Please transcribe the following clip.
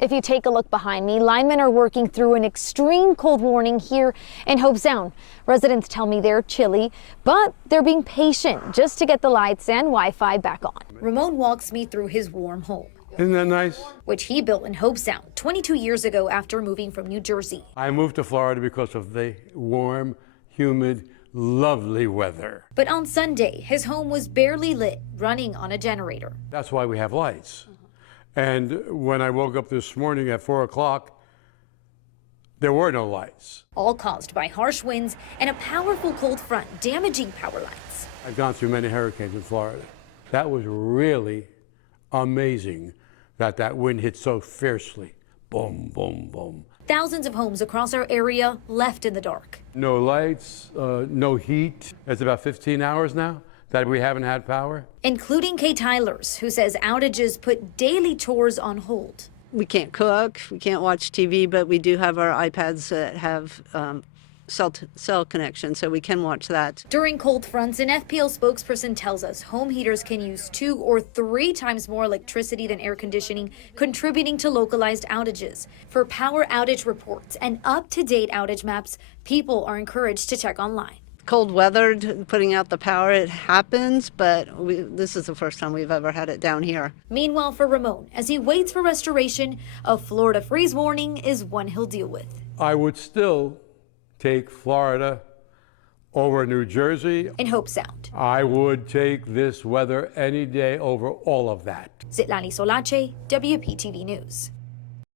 If you take a look behind me, linemen are working through an extreme cold warning here in Hobe Sound. Residents tell me they're chilly, but they're being patient just to get the lights and Wi-Fi back on. Ramon walks me through his warm home. Isn't that nice? Which he built in Hobe Sound 22 years ago after moving from New Jersey. I moved to Florida because of the warm, humid, lovely weather. But on Sunday, his home was barely lit, running on a generator. That's why we have lights. And when I woke up this morning at 4 o'clock, there were no lights. All caused by harsh winds and a powerful cold front damaging power lines. I've gone through many hurricanes in Florida. That was really amazing that wind hit so fiercely. Boom, boom, boom. Thousands of homes across our area left in the dark. No lights, no heat. It's about 15 hours now that we haven't had power. Including Kay Tylers, who says outages put daily chores on hold. We can't cook, we can't watch TV, but we do have our iPads that have cell connection, so we can watch that. During cold fronts, an FPL spokesperson tells us home heaters can use 2 or 3 times more electricity than air conditioning, contributing to localized outages. For power outage reports and up-to-date outage maps, people are encouraged to check online. Cold weather, putting out the power, it happens, but this is the first time we've ever had it down here. Meanwhile, for Ramon, as he waits for restoration, a Florida freeze warning is one he'll deal with. I would still take Florida over New Jersey. In Hobe Sound, I would take this weather any day over all of that. Zitlani Solache, WPTV News.